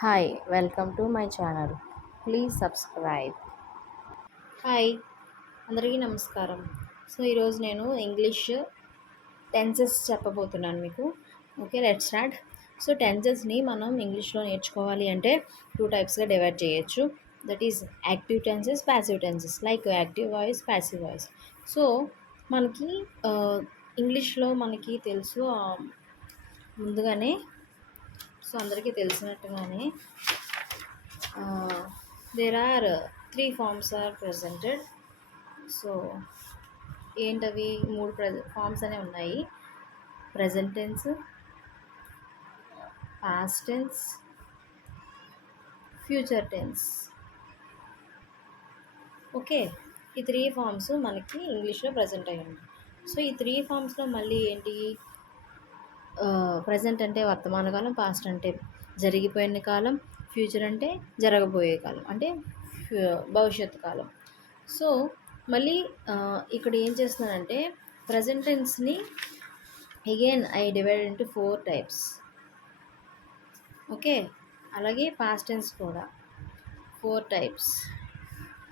Hi, welcome to my channel. Please subscribe. Hi అందరికీ నమస్కారం. ఈరోజు నేను ఇంగ్లీష్ టెన్సెస్ చెప్పబోతున్నాను మీకు. Okay, let's start. టెన్సెస్ని మనం ఇంగ్లీష్లో నేర్చుకోవాలి అంటే టూ టైప్స్గా డివైడ్ చేయొచ్చు. That is active tenses, passive tenses. Like active voice, passive voice. So మనకి ఇంగ్లీష్లో మనకి తెలుసు ముందుగానే. అందరికీ తెలిసినట్టుగానే there are three forms are presented. సో ఏంటవి మూడు ఫార్మ్స్ అనేవి ఉన్నాయి. Present tense, past tense, future tense. Okay, ఈ త్రీ ఫార్మ్స్ మనకి ఇంగ్లీష్లో ప్రజెంట్ అయ్యి ఉన్నాయి. ఈ త్రీ ఫార్మ్స్లో మళ్ళీ ఏంటి, ప్రజెంట్ అంటే వర్తమాన కాలం, పాస్ట్ అంటే జరిగిపోయిన కాలం, ఫ్యూచర్ అంటే జరగబోయే కాలం, అంటే భవిష్యత్తు కాలం. మళ్ళీ ఇక్కడ ఏం చేస్తున్నానంటే ప్రజెంట్ టెన్స్ని again I divide into 4 types. Okay, అలాగే పాస్ట్ టెన్స్ కూడా 4 టైప్స్,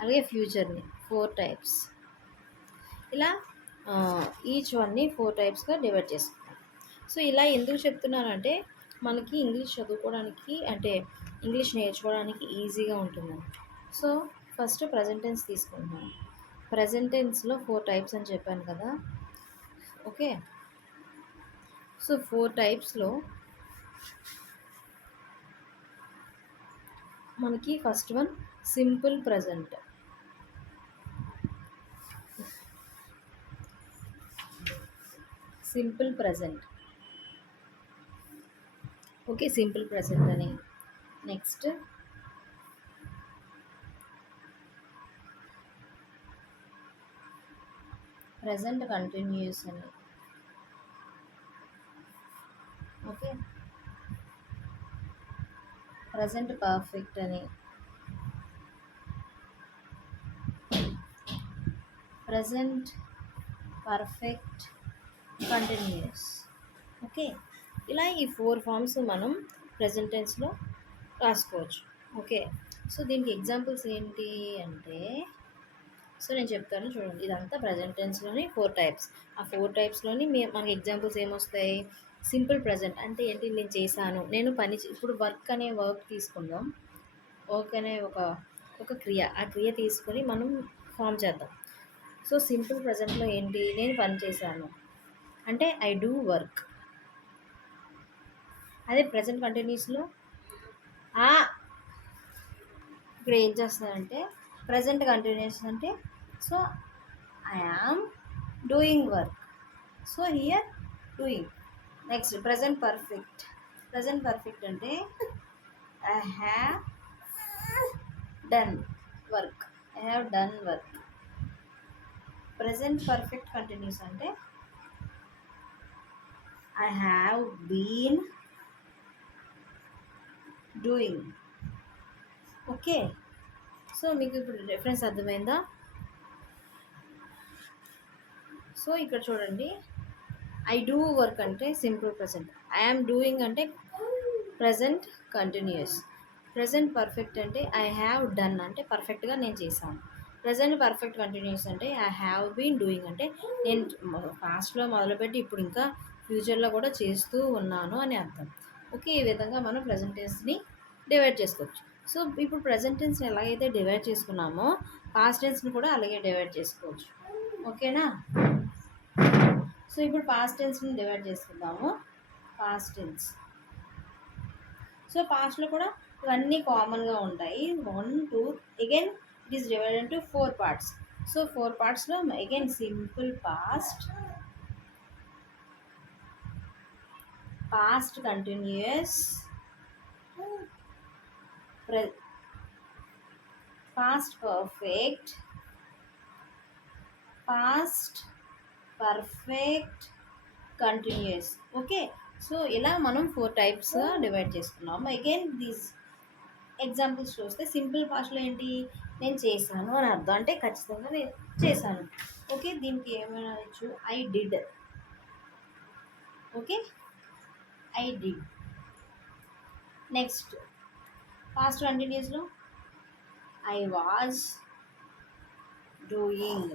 అలాగే ఫ్యూచర్ని 4 టైప్స్. ఇలా ఈచ్ వన్ని 4 టైప్స్గా డివైడ్ చేసుకున్నాను. ఇలా ఎందుకు చెప్తున్నానంటే మనకి ఇంగ్లీష్ చదువుకోవడానికి అంటే ఇంగ్లీష్ నేర్చుకోవడానికి ఈజీగా ఉంటుందని. ఫస్ట్ ప్రజెంట్ టెన్స్ తీసుకుంటున్నాను. ప్రజెంట్ టెన్స్లో 4 టైప్స్ అని చెప్పాను కదా. ఓకే, 4 టైప్స్లో మనకి first one simple present. Simple present. Okay, simple present అని. నెక్స్ట్ ప్రజెంట్ కంటిన్యూస్ అని. ఓకే, ప్రజెంట్ పర్ఫెక్ట్ అని, ప్రజెంట్ పర్ఫెక్ట్ కంటిన్యూస్. ఓకే, ఇలా ఈ 4 ఫార్మ్స్ మనం ప్రజెంట్ టెన్స్లో రాసుకోవచ్చు. ఓకే, దీనికి ఎగ్జాంపుల్స్ ఏంటి అంటే నేను చెప్తాను చూడండి. ఇదంతా ప్రజెంట్ టెన్స్లోని 4 టైప్స్. ఆ 4 టైప్స్లోని మనకి ఎగ్జాంపుల్స్ ఏమొస్తాయి. సింపుల్ ప్రజెంట్ అంటే ఏంటి, నేను చేశాను, నేను ఇప్పుడు వర్క్ అనే వర్క్ తీసుకుందాం. వర్క్ అనే ఒక క్రియ, ఆ క్రియ తీసుకొని మనం ఫామ్ చేద్దాం. సింపుల్ ప్రజెంట్లో ఏంటి, నేను పని చేశాను అంటే ఐ డూ వర్క్. అదే ప్రజెంట్ కంటిన్యూస్లో ఇక్కడ ఏం చేస్తున్నానంటే ప్రజెంట్ కంటిన్యూస్ అంటే I am doing work. Here doing. Next present perfect. Present perfect అంటే I have done work. I have done work. Present perfect continuous అంటే I have been doing. Okay, మీకు ఇప్పుడు డిఫరెన్స్ అర్థమైందా. ఇక్కడ చూడండి, ఐ డూ వర్క్ అంటే simple present, I'm doing అంటే present continuous, present perfect అంటే ఐ హ్యావ్ డన్ అంటే పర్ఫెక్ట్గా నేను చేశాను, ప్రజెంట్ పర్ఫెక్ట్ కంటిన్యూస్ అంటే ఐ హ్యావ్ బీన్ డూయింగ్ అంటే నేను పాస్ట్లో మొదలుపెట్టి ఇప్పుడు ఇంకా ఫ్యూచర్లో కూడా చేస్తూ ఉన్నాను అని అర్థం. ఓకే, ఈ విధంగా మనం ప్రజెంట్ టెన్స్ని డివైడ్ చేసుకోవచ్చు. ఇప్పుడు ప్రజెంట్ టెన్స్ని ఎలాగైతే డివైడ్ చేసుకున్నామో పాస్ట్ టెన్స్ని కూడా అలాగే డివైడ్ చేసుకోవచ్చు. ఓకేనా. ఇప్పుడు పాస్ట్ టెన్స్ని డివైడ్ చేసుకుందాము. Past tense. పాస్ట్లో కూడా ఇవన్నీ కామన్గా ఉంటాయి. 1, 2 again it is divided into 4 parts. 4 పార్ట్స్లో again simple past, past continuous, past perfect, past perfect continuous. Okay, ఇలా మనం 4 టైప్స్గా డివైడ్ చేసుకున్నాము. అగైన్ దీస్ ఎగ్జాంపుల్స్ చూస్తే సింపుల్ పాస్ట్లో ఏంటి, నేను చేశాను అని అర్థం, అంటే ఖచ్చితంగా నేను చేశాను. ఓకే, దీనికి ఏమైనా వచ్చు, I did. Okay, I did. Next past కంటిన్యూస్లో I was doing.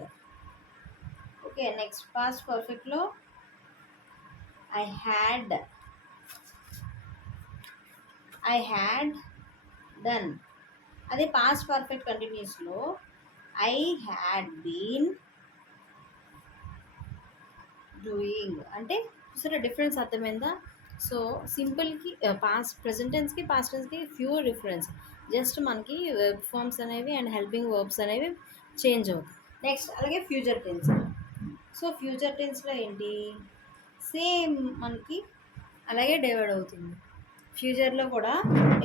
Okay, next past పర్ఫెక్ట్లో ఐ హ్యాడ్ డన్. అదే పాస్ట్ పర్ఫెక్ట్ కంటిన్యూస్లో ఐ హ్యాడ్ బీన్ డూయింగ్. అంటే సరే డిఫరెన్స్ అర్థమైందా? సో సింపుల్కి పాస్ట్ ప్రెజెంట్ టెన్స్కి పాస్ట్ టెన్స్కి ఫ్యూ డిఫరెన్స్. జస్ట్ మనకి వెర్బ్ ఫార్మ్స్ అనేవి అండ్ హెల్పింగ్ వర్బ్స్ అనేవి చేంజ్ అవుతాయి. నెక్స్ట్ అలాగే ఫ్యూచర్ టెన్స్. సో ఫ్యూచర్ టెన్స్లో ఏంటి, సేమ్ మనకి అలాగే డివైడ్ అవుతుంది. ఫ్యూచర్లో కూడా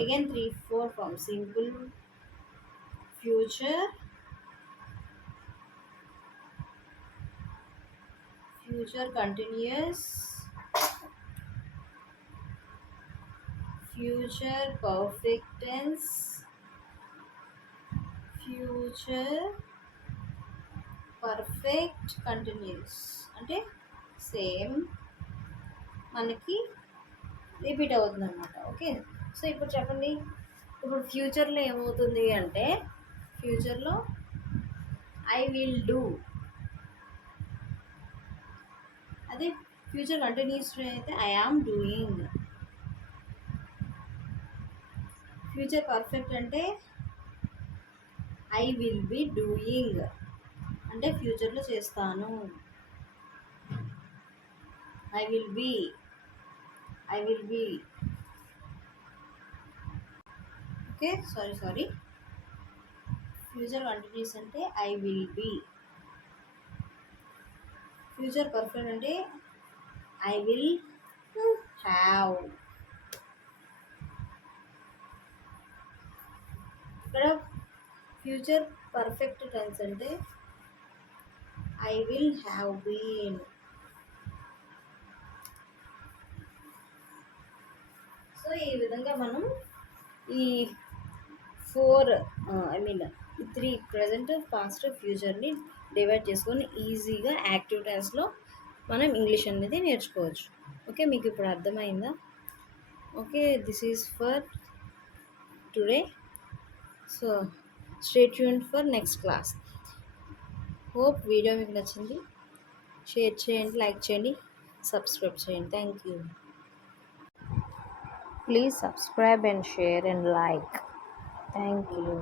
అగైన్ 3-4 forms: simple, future, future continuous, future perfect tense, future perfect continuous. అంటే సేమ్ మనకి రిపీట్ అవుతుంది అనమాట. ఓకే, సో ఇప్పుడు చెప్పండి, ఇప్పుడు ఫ్యూచర్లో ఏమవుతుంది అంటే ఫ్యూచర్లో ఐ విల్ డూ. అదే ఫ్యూచర్ కంటిన్యూస్లో అయితే I am doing. Future perfect అంటే ఐ విల్ బి డూయింగ్, అంటే ఫ్యూచర్లో చేస్తాను. I will be okay, sorry future continuous అంటే I will be. Future perfect అంటే ఐ విల్ హ్యావ్. ఇక్కడ ఫ్యూచర్ పర్ఫెక్ట్ టెన్స్ అంటే I will have been. So ఈ విధంగా మనం ఈ 4 ఈ 3 ప్రజెంట్, పాస్ట్, ఫ్యూచర్ని డివైడ్ చేసుకొని ఈజీగా యాక్టివ్ టెన్స్లో మనం ఇంగ్లీష్ అనేది నేర్చుకోవచ్చు. ఓకే, మీకు ఇప్పుడు అర్థమైందా? Okay, this is for today. So stay tuned for next class. Hope video మీకు నచ్చింది. షేర్ చేయండి, లైక్ చేయండి, సబ్స్క్రైబ్ చేయండి. Thank you. Please subscribe and share and like. Thank you.